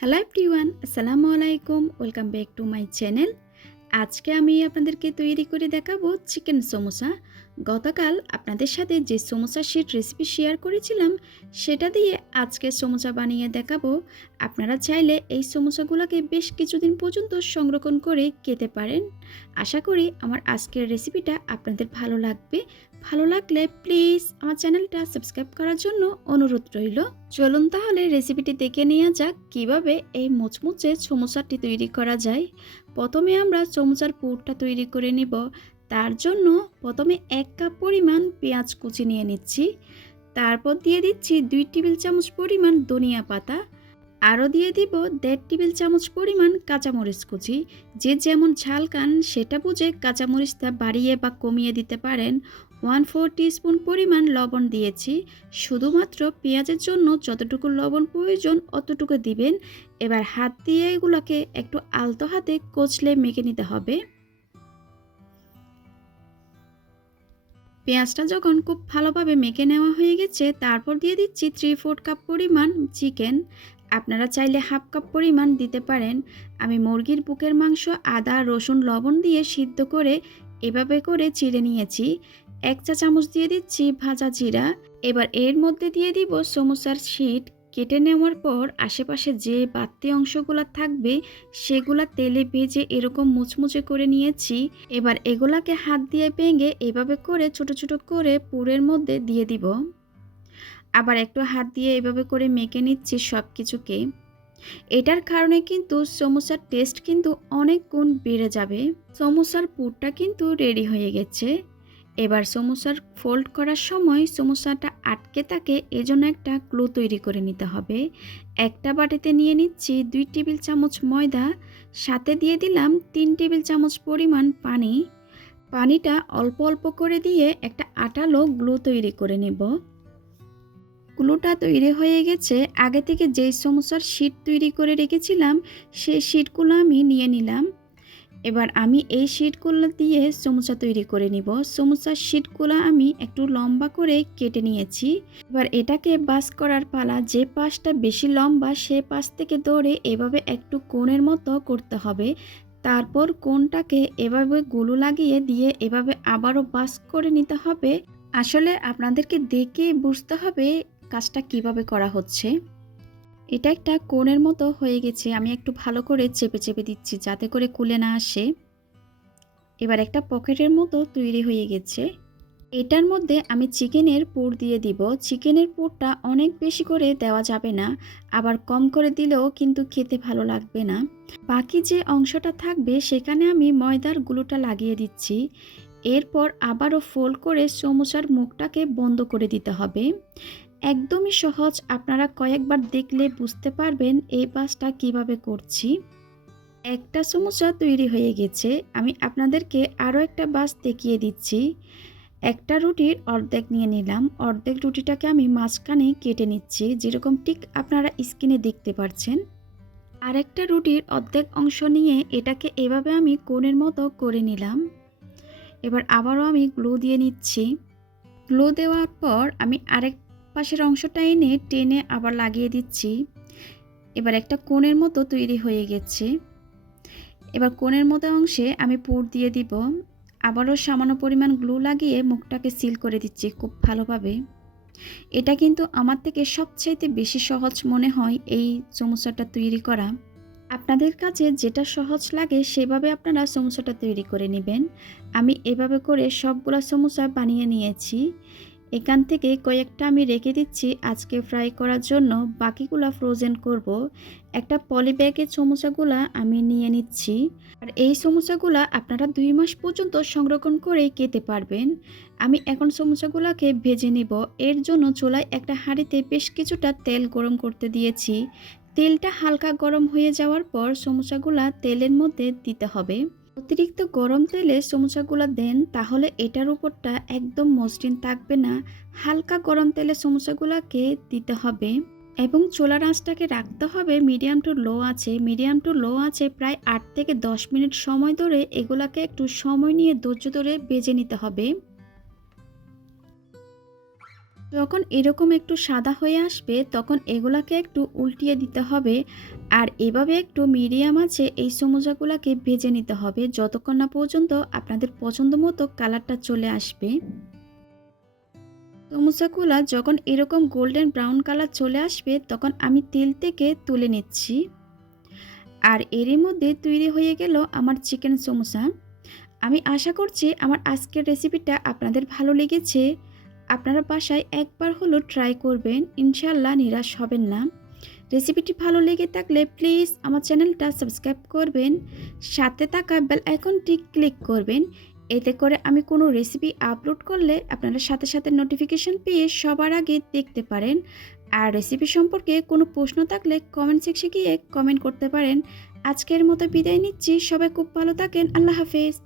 Hello everyone, আসসালামু আলাইকুম। Welcome back to my channel. আজকে আমি আপনাদেরকে তৈরি করে দেখাবো চিকেন সমোসা। গতকাল আপনাদের সাথে যে সমোসা শিট রেসিপি শেয়ার করেছিলাম সেটা দিয়ে আজকে সমোসা বানিয়ে দেখাবো। আপনারা চাইলে এই সমোসাগুলোকে বেশ কিছুদিন পর্যন্ত সংরক্ষণ করে খেতে পারেন। আশা করি আমার আজকের রেসিপিটা আপনাদের ভালো লাগবে। ভালো লাগলে প্লিজ আমার চ্যানেলটা সাবস্ক্রাইব করার জন্য অনুরোধ রইল। চলুন তাহলে রেসিপিটি দেখে নেওয়া যাক কিভাবে এই মুচমুচে সমোসাটি তৈরি করা যায়। প্রথমে আমরা সমোসার পুরটা তৈরি করে নিব। তার জন্য প্রথমে 1 কাপ পরিমাণ পেঁয়াজ কুচি নিয়ে নিচ্ছি। তারপর দিয়ে দিচ্ছি 2 টেবিল চামচ পরিমাণ ধনিয়া পাতা। আরও দিয়ে দিব 1.5 টেবিল চামচ পরিমাণ কাঁচামরিচ কুচি। যে যেমন ঝাল খান সেটা বুঝে কাঁচামরিচটা বাড়িয়ে বা কমিয়ে দিতে পারেন। 1/4 টিস্পুন পরিমাণ লবণ দিয়েছি। শুধুমাত্র পেঁয়াজের জন্য যতটুকু লবণ প্রয়োজন অতটুকু দিবেন। এবার হাত দিয়ে এগুলোকে একটু আলতো হাতে কচলে মেখে নিতে হবে। পেঁয়াজটা যখন খুব ভালোভাবে মেখে নেওয়া হয়ে গেছে তারপর দিয়ে দিচ্ছি 3/4 কাপ পরিমাণ চিকেন। আপনারা চাইলে হাফ কাপ পরিমাণ দিতে পারেন। আমি মুরগির বুকের মাংস আদা রসুন লবণ দিয়ে সিদ্ধ করে এভাবে করে চিড়ে নিয়েছি। 1 চা চামচ দিয়ে দিচ্ছি ভাজা জিরা। এবার এর মধ্যে দিয়ে দিব সমোসার শিট। কেটে নেওয়ার পর আশেপাশে যে বাড়তি অংশগুলো থাকবে সেগুলা তেলে ভেজে এরকম মুচমুচে করে নিয়েছি। এবার এগুলাকে হাত দিয়ে ভেঙে এভাবে করে ছোট ছোট করে পুরের মধ্যে দিয়ে দিব। আবার একটু হাত দিয়ে এভাবে করে মেখে নিচ্ছি সব কিছুকে। এটার কারণে কিন্তু সমোসার টেস্ট কিন্তু অনেক গুণ বেড়ে যাবে। সমোসার পুরটা কিন্তু রেডি হয়ে গেছে। এবার সমোসার ফোল্ড করার সময় সমোসাটা আটকে থাকে এজন্য একটা গ্লু তৈরি করে নিতে হবে। একটা বাটিতে নিয়ে নিচ্ছি 2 টেবিল চামচ ময়দা, সাথে দিয়ে দিলাম 3 টেবিল চামচ পরিমাণ পানি। পানিটা অল্প অল্প করে দিয়ে একটা আটালো গ্লু তৈরি করে নেব। গ্লুটা তৈরি হয়ে গেছে। আগে থেকে যেই সমোসার শিট তৈরি করে রেখেছিলাম সেই শিটগুলো আমি নিয়ে নিলাম। এবার আমি এই শিটগুলো দিয়ে সমোসা তৈরি করে নিব। সমোসার শিটগুলো আমি একটু লম্বা করে কেটে নিয়েছি। এবার এটাকে বাস করার পালা। যে পাশটা বেশি লম্বা সে পাশ থেকে ধরে এভাবে একটু কোণের মতো করতে হবে। তারপর কোণটাকে এভাবে গুলো লাগিয়ে দিয়ে এভাবে আবারও বাস করে নিতে হবে। আসলে আপনাদেরকে দেখে বুঝতে হবে কাজটা কিভাবে করা হচ্ছে। এটা একটা কোণের মতো হয়ে গেছে। আমি একটু ভালো করে চেপে চেপে দিচ্ছি যাতে করে খুলে না আসে। এবার একটা পকেটের মতো তৈরি হয়ে গেছে। এটার মধ্যে আমি চিকেনের পুর দিয়ে দিব। চিকেনের পুরটা অনেক বেশি করে দেওয়া যাবে না, আবার কম করে দিলেও কিন্তু খেতে ভালো লাগবে না। বাকি যে অংশটা থাকবে সেখানে আমি ময়দার গুলোটা লাগিয়ে দিচ্ছি। এরপর আবারও ফোল্ড করে সমোসার মুখটাকে বন্ধ করে দিতে হবে। একদমই সহজ, আপনারা কয়েকবার দেখলে বুঝতে পারবেন এই কাজটা কিভাবে করছি। একটা সমোসা তৈরি হয়ে গেছে। আমি আপনাদেরকে আরও একটা বাস দেখিয়ে দিচ্ছি। একটা রুটির অর্ধেক নিয়ে নিলাম। অর্ধেক রুটিটাকে আমি মাঝখানে কেটে নিচ্ছি, যেরকম ঠিক আপনারা স্ক্রিনে দেখতে পাচ্ছেন। আরেকটা রুটির অর্ধেক অংশ নিয়ে এটাকে এভাবে আমি কোণের মতো করে নিলাম। এবার আবারও আমি গ্লু দিয়ে নিচ্ছি। গ্লু দেওয়ার পর আমি আরেক পাশের অংশটা এনে টেনে আবার লাগিয়ে দিচ্ছি। এবার একটা কোণের মতো তৈরি হয়ে গেছে। এবার কোণের মতো অংশে আমি পুর দিয়ে দিব। আবারও সামান্য পরিমাণ গ্লু লাগিয়ে মুখটাকে সিল করে দিচ্ছি খুব ভালোভাবে। এটা কিন্তু আমার থেকে সবচাইতে বেশি সহজ মনে হয় এই সমোসাটা তৈরি করা। আপনাদের কাছে যেটা সহজ লাগে সেভাবে আপনারা সমোসাটা তৈরি করে নেবেন। আমি এভাবে করে সবগুলা সমোসা বানিয়ে নিয়েছি। এখান থেকে কয়েকটা আমি রেখে দিচ্ছি আজকে ফ্রাই করার জন্য, বাকিগুলা ফ্রোজেন করব। একটা পলি ব্যাগে সমোসাগুলা আমি নিয়ে নিচ্ছি। আর এই সমোসাগুলা আপনারা 2 মাস পর্যন্ত সংরক্ষণ করে খেতে পারবেন। আমি এখন সমোসাগুলাকে ভেজে নিব। এর জন্য চুলায় একটা হাঁড়িতে বেশ কিছুটা তেল গরম করতে দিয়েছি। তেলটা হালকা গরম হয়ে যাওয়ার পর সমোসাগুলা তেলের মধ্যে দিতে হবে। অতিরিক্ত গরম তেলে সমোসাগুলো দেন তাহলে এটার উপরটা একদম মসৃণ থাকবে না। হালকা গরম তেলে সমোসাগুলোকে দিতে হবে এবং চুলার আঁচটাকে রাখতে হবে মিডিয়াম টু লো আছে। মিডিয়াম টু লো আছে প্রায় 8 থেকে 10 মিনিট সময় ধরে এগুলাকে একটু সময় নিয়ে ধৈর্য ধরে ভেজে নিতে হবে। যখন এরকম একটু সাদা হয়ে আসবে তখন এগুলাকে একটু উল্টিয়ে দিতে হবে। আর এভাবে একটু মিডিয়াম আঁচে এই সমুচাগুলাকে ভেজে নিতে হবে যতক্ষণ না পর্যন্ত আপনাদের পছন্দ মতো কালারটা চলে আসবে। সমুচাগুলা যখন এরকম গোল্ডেন ব্রাউন কালার চলে আসবে তখন আমি তেল থেকে তুলে নিচ্ছি। আর এরই মধ্যে তৈরি হয়ে গেল আমার চিকেন সমোসা। আমি আশা করছি আমার আজকের রেসিপিটা আপনাদের ভালো লেগেছে। আপনারা বাসায় একবার হলেও ট্রাই করবেন, ইনশাল্লাহ নিরাশ হবেন না। রেসিপিটি ভালো লেগে থাকলে প্লিজ আমার চ্যানেলটা সাবস্ক্রাইব করবেন, সাথে থাকা বেল আইকনটি ক্লিক করবেন। এতে করে আমি কোনো রেসিপি আপলোড করলে আপনারা সাথে সাথে নোটিফিকেশন পেয়ে সবার আগে দেখতে পারেন। আর রেসিপি সম্পর্কে কোনো প্রশ্ন থাকলে কমেন্ট সেকশনে গিয়ে কমেন্ট করতে পারেন। আজকের মতো বিদায় নিচ্ছি, সবাই খুব ভালো থাকেন, আল্লাহ হাফেজ।